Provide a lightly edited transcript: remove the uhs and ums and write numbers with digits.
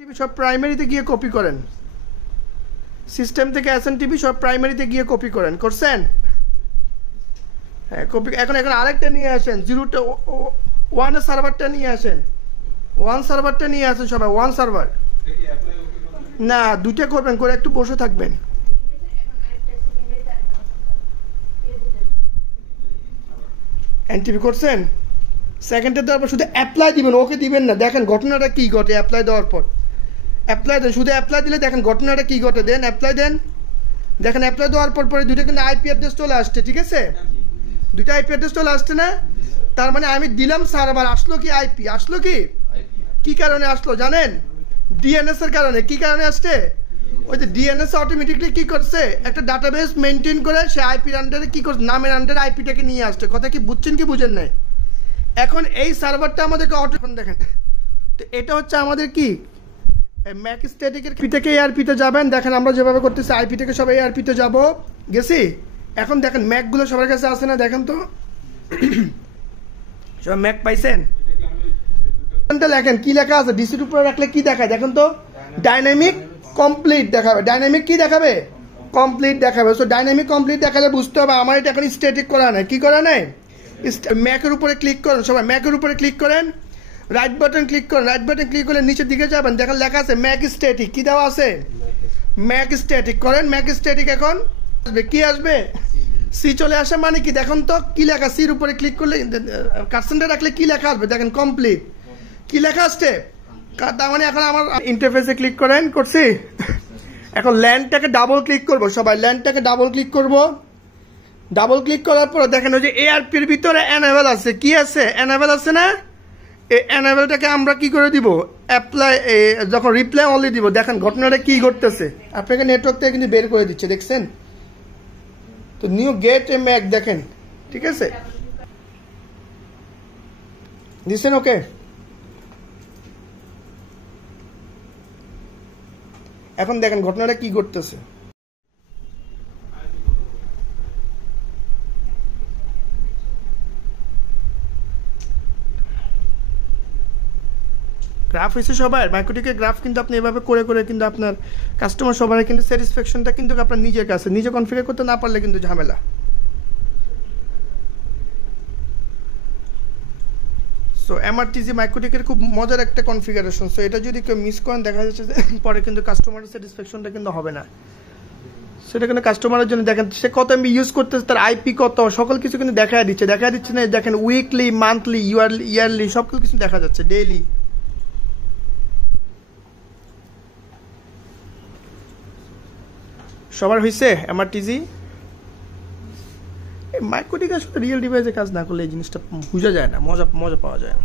সব প্রাইমারিতে গিয়ে কপি করেন, সিস্টেম থেকে এসএনটিপি সব প্রাইমারিতে গিয়ে কপি করেন, করছেন? হ্যাঁ কপি। এখন আরেকটা নিয়ে আসেন, 0-1 সার্ভারটা নিয়ে আসেন, 1 সার্ভারটা নিয়ে আসেন সবাই, 1 সার্ভার না, 2টা করবেন, করে একটু বসে থাকবেন। এনটিপি করছেন? সেকেন্ডে দেওয়ার পর শুধু অ্যাপ্লাই দিবেন, ওকে দিবেন না। দেখেন ঘটনাটা কি ঘটে অ্যাপ্লাই দেওয়ার পর। অ্যাপ্লাই দেন, শুধু অ্যাপ্লাই দিলে দেখেন ঘটনাটা কি ঘটে। দেন অ্যাপ্লাই দেন, দেখেন অ্যাপ্লাই দেওয়ার পর পরে দুটো কিন্তু আইপি অ্যাড্রেস চলে আসছে, ঠিক আছে? 2টা আইপি অ্যাড্রেস চলে আসছে না? তার মানে আমি দিলাম সার্ভার, আসলো কি আইপি, আসলো কি কারণে আসলো জানেন? ডিএনএস এর কারণে। কি কারণে আসছে? ওই যে ডিএনএস অটোমেটিকলি কি করছে, একটা ডাটাবেস মেনটেন করে সে আইপির আন্ডারে কি করছে, নামের আন্ডারে আইপিটাকে নিয়ে আসছে। কথা কি বুঝছেন কি বুঝেন নাই? এখন এই সার্ভারটা আমাদেরকে এখন দেখেন, তো এটা হচ্ছে আমাদের কি ম্যাক স্ট্যাটিকের পি থেকে এআরপিতে যাবেন। দেখেন আমরা যেভাবে করতেছি আইপি থেকে সবাই এআরপিতে যাব, গেছি। এখন দেখেন ম্যাকগুলো সবার কাছে আছে না, দেখেন তো সবাই ম্যাক পাইছেন? লেখেন কি লেখা আছে, ডিসির উপরে রাখলে কি দেখায় দেখেন তো, ডাইনামিক কমপ্লিট দেখাবে। ডাইনামিক কি দেখাবে? কমপ্লিট দেখাবে। সো ডাইনামিক কমপ্লিট দেখালে বুঝতে হবে আমার এটা এখন স্ট্যাটিক করা নেই। কি করা নেই? ম্যাকের উপরে ক্লিক করেন সবাই, ম্যাকের উপরে ক্লিক করেন, রাইট বাটন ক্লিক করেন। রাইট বাটন ক্লিক করলে নিচের দিকে যাবেন, দেখেন লেখা আছে ম্যাক স্ট্যাটিক। কি দেওয়া আছে? ম্যাক স্ট্যাটিক করেন। ম্যাক স্ট্যাটিক এখন আসবে কি আসবে? সি চলে আসে। মানে কি দেখুন তো কি লেখা, সির উপরে ক্লিক করলে কার্সনটা রাখলে কি লেখা আসবে দেখেন, কমপ্লিট। কি লেখা আসছে? তার মানে এখন আমার ইন্টারফেসে ক্লিক করেন, করছি। এখন ল্যান্ডটাকে ডাবল ক্লিক করবো সবাই, ল্যান্ডটাকে ডাবল ক্লিক করবো। ডাবল ক্লিক করার পর দেখেন ওই যে এআরপির ভিতরে এনাবেল আছে, কি আছে? এনাবেল আছে না? এই এনাবেলটাকে আমরা কি করে দিব? অ্যাপ্লাই, যখন রিপ্লাই অনলি দিব, দেখেন ঘটনাটা কি ঘটতেছে। আপনাকে নেটওয়ার্ক থেকে কিন্তু বের করে দিচ্ছে, দেখছেন তো? নিউ গেট এ ম্যাক দেখেন, ঠিক আছে দিচ্ছেন, ওকে। এখন দেখেন ঘটনাটা কি ঘটতেছে। গ্রাফ হয়েছে সবার, মাইক্রোটিকের গ্রাফ কিন্তু আপনি এভাবে করে করে কিন্তু আপনার কাস্টমার সবার কিন্তু স্যাটিসফ্যাকশনটা কিন্তু আপনার নিজের কাছে, নিজে কনফিগার করতে না পারলে কিন্তু ঝামেলা। সো এমআরটিজি মাইক্রোটিকের খুব মজার একটা কনফিগারেশন। সো এটা যদি কেউ মিস করেন দেখা যাচ্ছে যে পরে কিন্তু কাস্টমারের স্যাটিসফ্যাকশনটা কিন্তু হবে না। সেটা কিন্তু কাস্টমারের জন্য দেখেন সে কত এমবি ইউজ করতেছে, তার আইপি কত, সকল কিছু কিন্তু দেখা দিচ্ছে না। দেখেন উইকলি, মান্থলি, ইয়ারলি সকল কিছু দেখা যাচ্ছে, ডেইলি। সবার হয়েছে এমআরটিজি? মাইক্রোটিক আসলে রিয়েল ডিভাইসে কাজ না করলে এই জিনিসটা বোঝা যায় না, মজা পাওয়া যায় না।